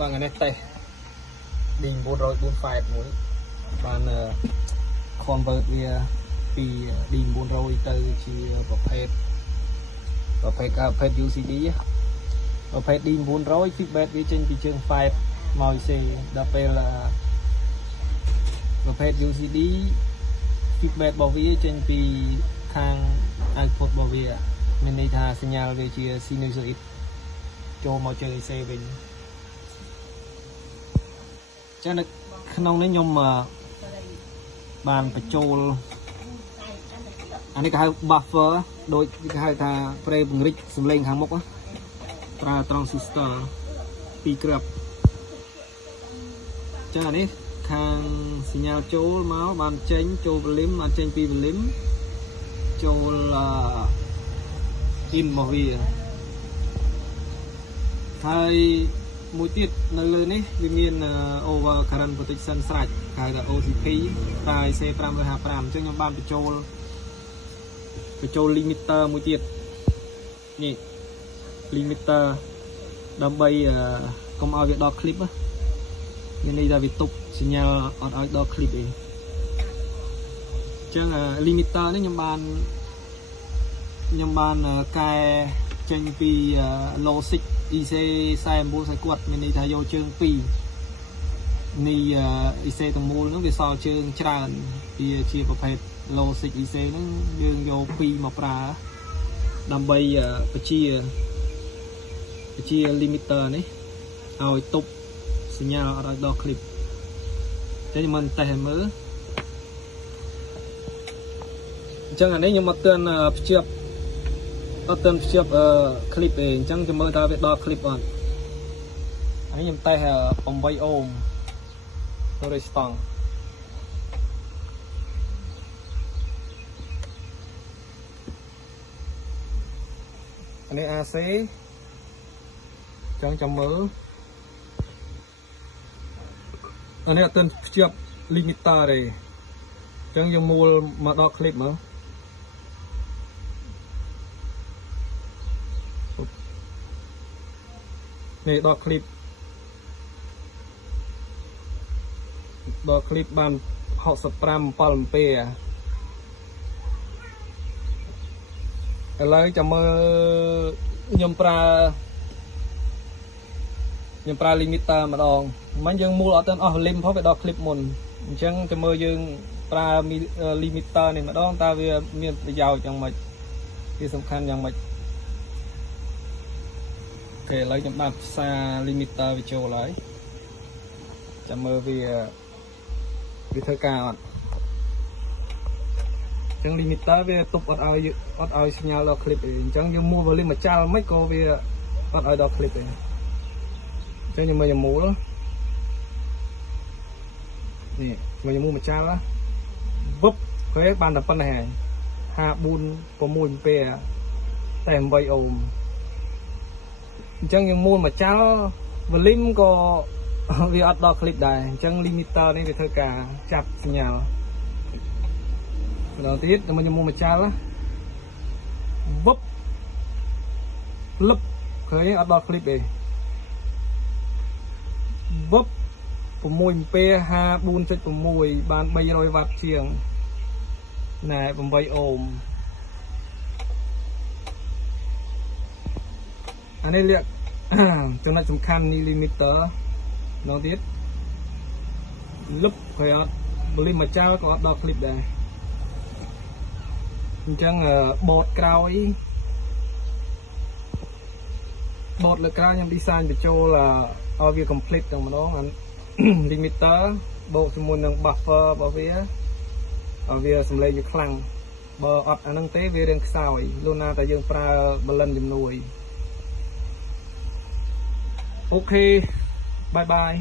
bằng cái này tay đình 445 mũi bàn convert vềពីđình 400ទៅជាប្រភេទUCD ប្រភេទ đình 400 feedback វាចេញពីជើង5មក IC ដល់ពេលប្រភេទ UCD feedback របស់វាចេញពីខាង output របស់វាមានន័យថាសញ្ញាវាជា sinusoid ចូលមកជើង IC វិញចឹងនៅក្នុងនេះខ្ញុំបានបញ្ចូលអានេះគេហៅ buffer ដូចគេហៅថា ប្រេពង្រីកសំឡេងខាងមុខប្រើ transistor 2 គ្រាប់ចឹងអានេះខាងសញ្ញាចូលមកបានចេញចូល volume បានចេញពី volume ចូល in របស់វាហើយមួយទៀតនៅលើនេះវាមាន over current protection ស្រេចហៅថា OCP តែ C555 អញ្ចឹងខ្ញុំបានបញ្ចូល limiter មួយទៀតនេះ limiter ដើម្បីកុំឲ្យវាដល់ clip មានន័យថាវាទប់សញ្ញាអត់ឲ្យដល់ clip ទេអញ្ចឹង limiter នេះខ្ញុំបានកែចេញពី logic IC 49គាត់មានន័យថាយកជើង2នេះ IC ទាំងមូលហ្នឹងវាសល់ជើងច្រើនវាជាប្រភេទ logic IC ហ្នឹងយើងយក2មកប្រើដើម្បីបញ្ជា limiter នេះឲ្យទប់សញ្ញាអត់ឲ្យដល់ clip តែខ្ញុំមិនតេស្តឲ្យមើលអញ្ចឹងអានេះខ្ញុំអត់ទាន់ភ្ជាប់clip ទេអញ្ចឹងខ្ញុំមើលតើវាដល់ clip អត់អានេះខ្ញុំតេស្ត8អូមរើស្តង់អានេះ AC អញ្ចឹងចាំមើលអានេះអត់ទាន់ភ្ជាប់ limiter ទេអញ្ចឹងយើងមូលមកដល់ clip មើលនេះដល់ clip បាន65 7 ampere ឥឡូវចាំមើលខ្ញុំប្រើ limiter ម្ដងមិនយើងមូលអត់ទាន់អស់ lim ផងវាដល់ clip មុនអញ្ចឹងចាំមើលយើងប្រើ limiter នេះម្ដងតើវាមានប្រយោជន៍យ៉ាងម៉េចវាសំខាន់យ៉ាងម៉េចអូខេឥឡូវខ្ញុំបានផ្សារ limiter វាចូលហើយចាំមើលវាធ្វើការអត់អញ្ចឹង limiter វាទប់អត់ឲ្យសញ្ញាដល់ clip ទេអញ្ចឹងយើងមូល volume មកចាល់មិនក៏វាអត់ឲ្យដល់ clip ទេអញ្ចឹងខ្ញុំមូលនេះខ្ញុំមូលមកចាល់វឹបឃើញបានតែប៉ុណ្ណេះហើយ54 6 ampere តែ8អូមអញ្ចឹងយើងមូលមកចាល់ volume ក៏វាអត់ដល់ clip ដែរអញ្ចឹង limiter នេះវាធ្វើការចាប់សញ្ញាម្ដងទៀតខ្ញុំមូលមកចាល់វឹបលឹបឃើញអត់ដល់ clip ទេវឹប6 ampere 54.6 បាន300 វ៉ាត់ជាងណែ8អូមអានេះលក្ខចំណុចសំខាន់នៃ limiter ម្ដងទៀតលឹបឃើញអត់ volume មកចាល់ក៏អត់ដល់ clip ដែរអញ្ចឹងបតក្រោយលើក្រោយខ្ញុំ design បញ្ចូលឲ្យវា complete ទាំងម្ដង limiter បូកជាមួយនឹង buffer របស់វាឲ្យវាសំឡេងវាខ្លាំងបើអត់អាហ្នឹងទេវារាងខ្សោយលុះណាតែយើងប្រើ balance ជំនួយអូខេបាយបាយ